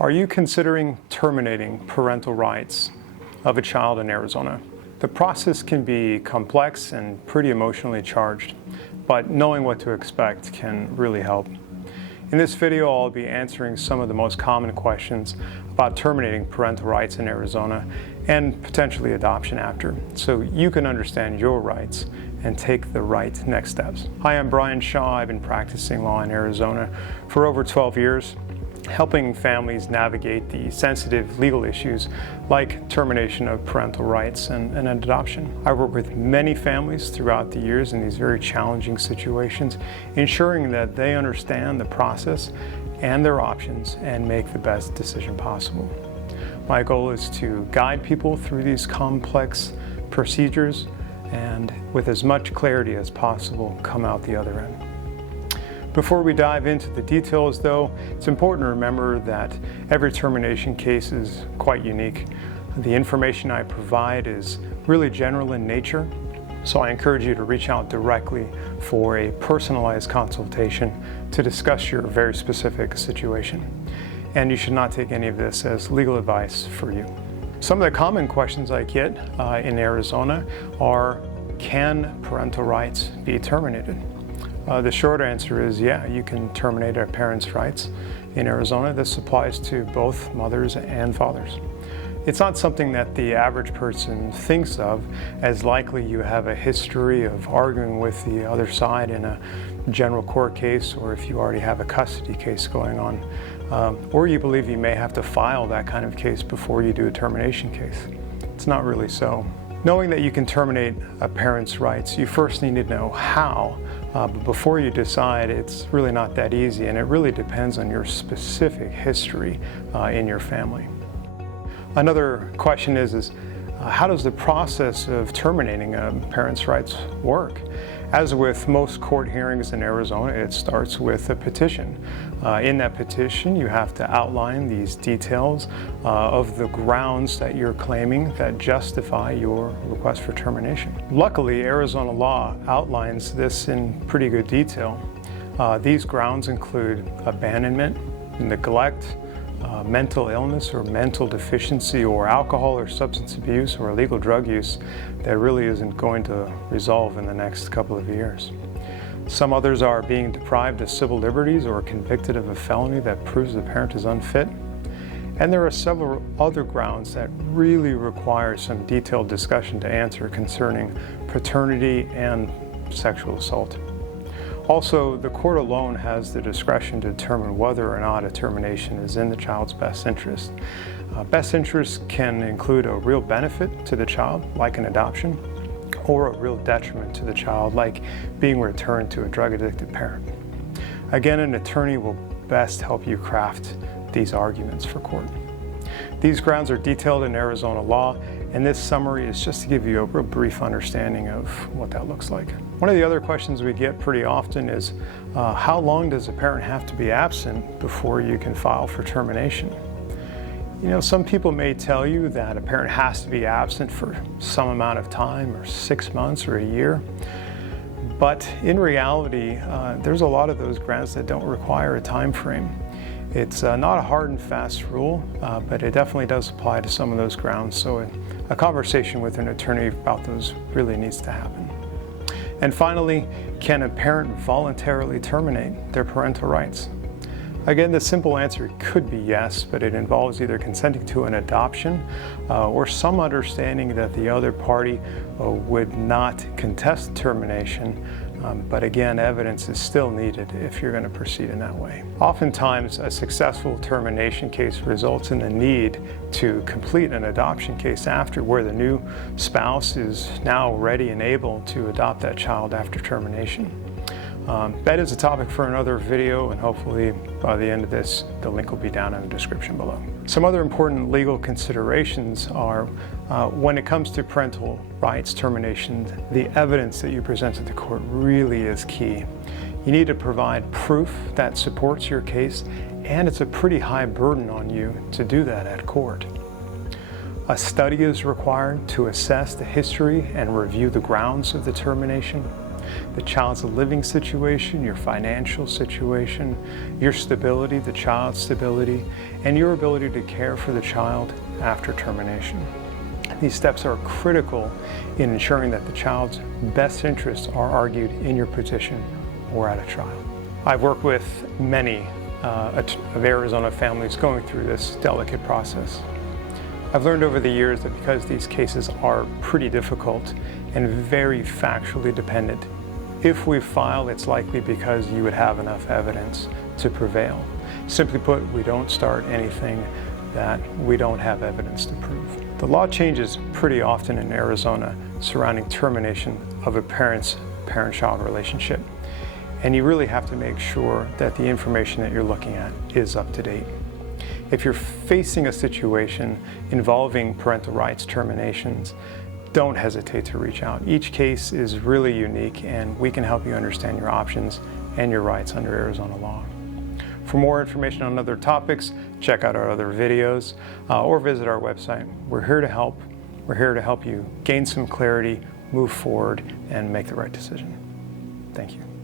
Are you considering terminating parental rights of a child in Arizona? The process can be complex and pretty emotionally charged, but knowing what to expect can really help. In this video, I'll be answering some of the most common questions about terminating parental rights in Arizona and potentially adoption after, so you can understand your rights and take the right next steps. Hi, I'm Bryan Shaw. I've been practicing law in Arizona for over 12 years, helping families navigate the sensitive legal issues like termination of parental rights and adoption. I work with many families throughout the years in these very challenging situations, ensuring that they understand the process and their options and make the best decision possible. My goal is to guide people through these complex procedures and with as much clarity as possible come out the other end. Before we dive into the details though, it's important to remember that every termination case is quite unique. The information I provide is really general in nature, so I encourage you to reach out directly for a personalized consultation to discuss your very specific situation. And you should not take any of this as legal advice for you. Some of the common questions I get in Arizona are, can parental rights be terminated? The short answer is yeah, you can terminate a parent's rights in Arizona. This applies to both mothers and fathers. It's not something that the average person thinks of as likely you have a history of arguing with the other side in a general court case, or if you already have a custody case going on, or you believe you may have to file that kind of case before you do a termination case. It's not really so. Knowing that you can terminate a parent's rights, you first need to know how. But before you decide, it's really not that easy, and it really depends on your specific history in your family. Another question is how does the process of terminating a parent's rights work? As with most court hearings in Arizona, it starts with a petition. In that petition, you have to outline these details of the grounds that you're claiming that justify your request for termination. Luckily, Arizona law outlines this in pretty good detail. These grounds include abandonment, neglect, mental illness or mental deficiency, or alcohol or substance abuse or illegal drug use that really isn't going to resolve in the next couple of years. Some others are being deprived of civil liberties or convicted of a felony that proves the parent is unfit. And there are several other grounds that really require some detailed discussion to answer concerning paternity and sexual assault. Also, the court alone has the discretion to determine whether or not a termination is in the child's best interest. Best interest can include a real benefit to the child, like an adoption, or a real detriment to the child, like being returned to a drug-addicted parent. Again, an attorney will best help you craft these arguments for court. These grounds are detailed in Arizona law, and this summary is just to give you a real brief understanding of what that looks like. One of the other questions we get pretty often is, how long does a parent have to be absent before you can file for termination? You know, some people may tell you that a parent has to be absent for some amount of time, or 6 months or a year. But in reality, there's a lot of those grounds that don't require a time frame. It's not a hard and fast rule, but it definitely does apply to some of those grounds, so a conversation with an attorney about those really needs to happen. And finally, can a parent voluntarily terminate their parental rights? Again, the simple answer could be yes, but it involves either consenting to an adoption or some understanding that the other party would not contest termination. But again, evidence is still needed if you're going to proceed in that way. Oftentimes, a successful termination case results in the need to complete an adoption case after, where the new spouse is now ready and able to adopt that child after termination. That is a topic for another video, and hopefully by the end of this, the link will be down in the description below. Some other important legal considerations are when it comes to parental rights termination, the evidence that you present to the court really is key. You need to provide proof that supports your case, and it's a pretty high burden on you to do that at court. A study is required to assess the history and review the grounds of the termination. the child's living situation, your financial situation, your stability, the child's stability, and your ability to care for the child after termination. These steps are critical in ensuring that the child's best interests are argued in your petition or at a trial. I've worked with many of Arizona families going through this delicate process. I've learned over the years that because these cases are pretty difficult and very factually dependent, if we file, it's likely because you would have enough evidence to prevail. Simply put, we don't start anything that we don't have evidence to prove. The law changes pretty often in Arizona surrounding termination of a parent-child relationship, and you really have to make sure that the information that you're looking at is up to date. If you're facing a situation involving parental rights terminations, don't hesitate to reach out. Each case is really unique, and we can help you understand your options and your rights under Arizona law. For more information on other topics, check out our other videos or visit our website. We're here to help. We're here to help you gain some clarity, move forward, and make the right decision. Thank you.